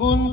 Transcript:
algún